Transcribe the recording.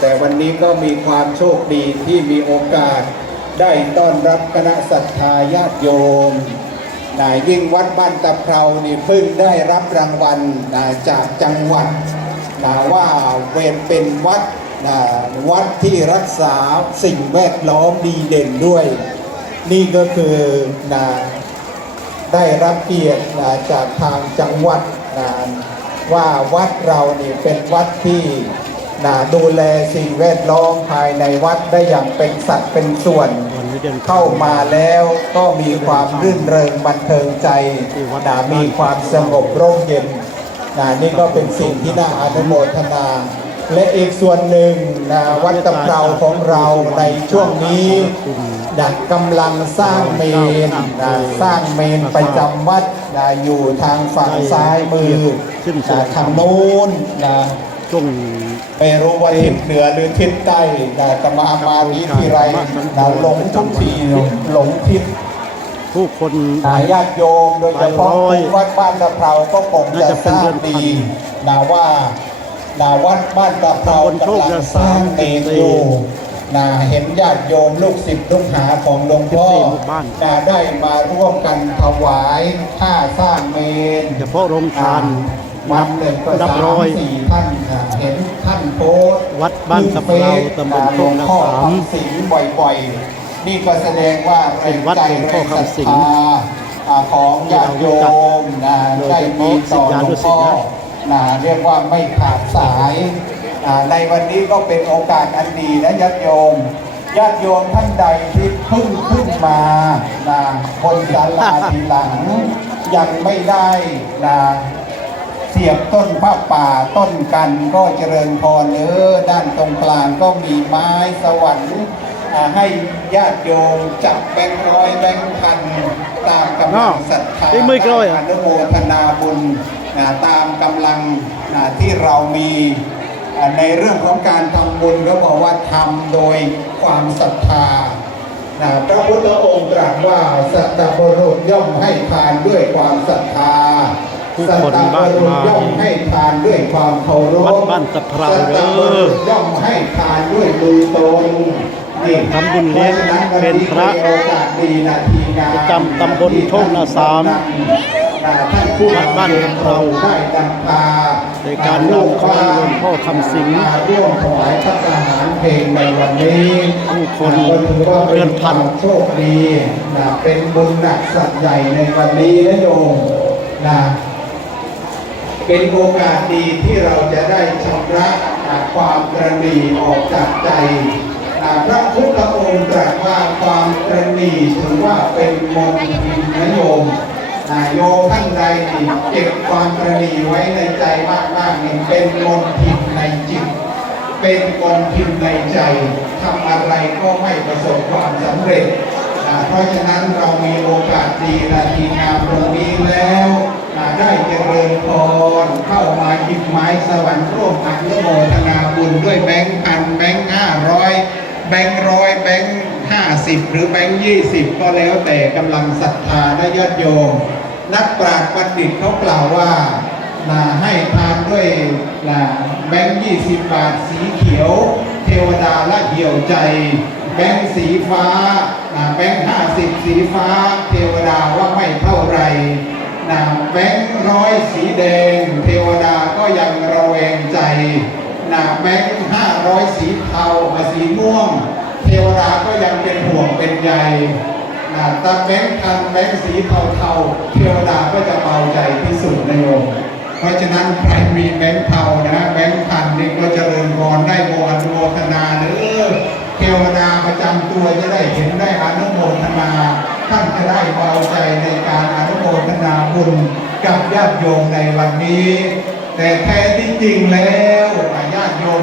แต่วันนี้ก็มีความโชคดีที่มีโอกาสได้ต้อนรับคณะศรัทธาญาติโยมนะยิ่งวัดบ้านตะเพรานี่เพิ่งได้รับรางวัลนะจากจังหวัดนะว่าเวนเป็นวัดนะวัดที่รักษาสิ่งแวดล้อมดีเด่นด้วย นี่ก็คือนะได้รับเกียรตินะจากทางจังหวัดนะว่าวัดเรานี่เป็นวัดที่ นะดูแลสิ่งแวดล้อมภายในวัดได้อย่างเป็นสัดเป็นส่วนวันนี้เดินเข้ามาแล้วก็มีความรื่นเริงบันเทิงใจนะมีความสงบร่มเย็นนะนี่ก็เป็นสิ่งที่น่าอนุโมทนา และอีกส่วนหนึ่งนะวัดตะเภราของเราในช่วงนี้นะกำลังสร้างเมนนะสร้างเมนประจำวัดนะอยู่ทางฝั่งซ้ายมือนะทางโน้นนะ ช่วงไม่รู้ว่าทิศเหนือหรือทิศใต้นะแต่มามานี้ทีไรนะหลงทุกทีหลงทิศผู้คนนะญาติโยมโดยเฉพาะหลายร้อยวัดบ้านตะเภราก็คงจะน่าจะทเป็นราบเดือนพันดีนะว่านะวัดบ้านตะเภราตำบลโชคกำลังชัยสร้างเมนอยู่นะเห็นญาติโยมลูกศิษย์ลูกหาของหลวงพ่อ14หมู่บ้านนะได้มาร่วมกันถวายค่าสร้างเมนเฉพาะโรงทาน วันหนึ่งก็นับสาร้มอยสี่ท่านค่ะเห็นท่านโพสต์วัดบ้านตะเภราตำบลโคกนาสามหลวงพ่อคำสิงห์บ่อยๆ นี่ก็แสดงว่าเป็นวัดหลวงพ่อคำสิงห์แรงศรัทธาอ่าของญาติโยมนะโดยได้เฉมีพาะต่อหลวงศิษยานุศิษพ่อย์นะนะเรียกว่าไม่ขาดสายอ่าในวันนี้ก็เป็นโอกาสอันดีนะญาติโยมญาติโยมท่านใดที่เพิ่งขึ้นมานะบนศาลาทีหลัง ยังไม่ได้นะ เสียบต้นผ้าป่าต้นกันก็เจริญพรเออด้านตรงกลางก็มีไม้สวรรค์อ่าให้ญาติโยมจับแบงค์ร้อยแบงค์พันตามกำลังศรัทธาเอ้ยมือก้อยออะนุโมทนาบุญอ่าตามกำลังอ่าที่เรามีอ่าในเรื่องของการทำบุญก็บอกว่าทำโดยความศรัทธานะพระพุทธองค์ตรัสว่าสัตตบุรุษย่อมให้ทานด้วยความศรัทธา ผู้สัตคนตบุบ้านรุษมาย่อมให้ทานด้วยความเคารพวัดบ้านตะเภราสัตตบุรุษย่อมให้ทานด้วยมือตนนี่ทำบุญเลี้ยงเป็นพระโอกาสดีนาทีงามประจำตำบลโชคนาสามนะท่านผู้วัดบ้านตะเภราได้นำพาในการนำของหลวงพ่อคำสิงห์มาร่วมถวายพระทหารเพลงในวันนี้ผู้คนก็ถือว่าเป็เรือนนคพัวานมโชคดีนะเป็นบุญหนักสัตว์ใหญ่ในวันนี้นะโยมนะ เป็นโอกาสดีที่เราจะได้ชำระความตระหนี่ออกจากใจพระพุทธองค์ตรัสว่าความตระหนี่ถือว่าเป็นมลทินนโยมนะโยท่านใดที่เก็บความตระหนี่ไว้ในใจมากๆนี่เป็นมลทินในจิต เป็นกองทินในใจทำอะไรก็ไม่ประสบความสำเร็จ เพราะฉะนั้นเรามีโอกาสดีนาทีงามตรงนี้แล้ว ได้เจริญพรเข้ามาหยิบไม้สวรรค์ร่วมอนุโมทนาบุญด้วยแบงค์พันแบงค์ห้าร้อยแบงค์ร้อยแบงค์ห้าสิบหรือแบงค์ยี่สิบก็แล้วแต่กำลังศรัทธาและญาติโยม นักปราชญ์บัณฑิตเขากล่าวว่านะให้ทานด้วยนะแบงค์ยี่สิบบาทสีเขียว เทวดาละเหี่ยวใจ แบงค์สีฟ้านะแบงค์ห้าสิบสีฟ้า เทวดาว่าไม่เท่าไหร นะแบงค์ร้อยสีแดง เทวดาก็ยังระแวงใจนะแบงค์ห้าร้อยสีเทาอะสีม่วง เทวดาก็ยังเป็นห่วงเป็นใยนะตาแบงค์พันแบงค์สีเทาเทาเทวดาก็จะเบาใจที่สุดในโลกเพราะฉะนั้นใครมีแบงค์เทานะแบงค์พันนี่ก็เจริญพรได้โมอนุโมทนาเด้อเทวดาประจำตัวจะได้เห็นได้อนุโมทนา ท่านจะได้ เบาใจในการอนุโมทนาบุญกับญาติโยมในวันนี้ แต่แท้ที่จริงแล้วญาติโยม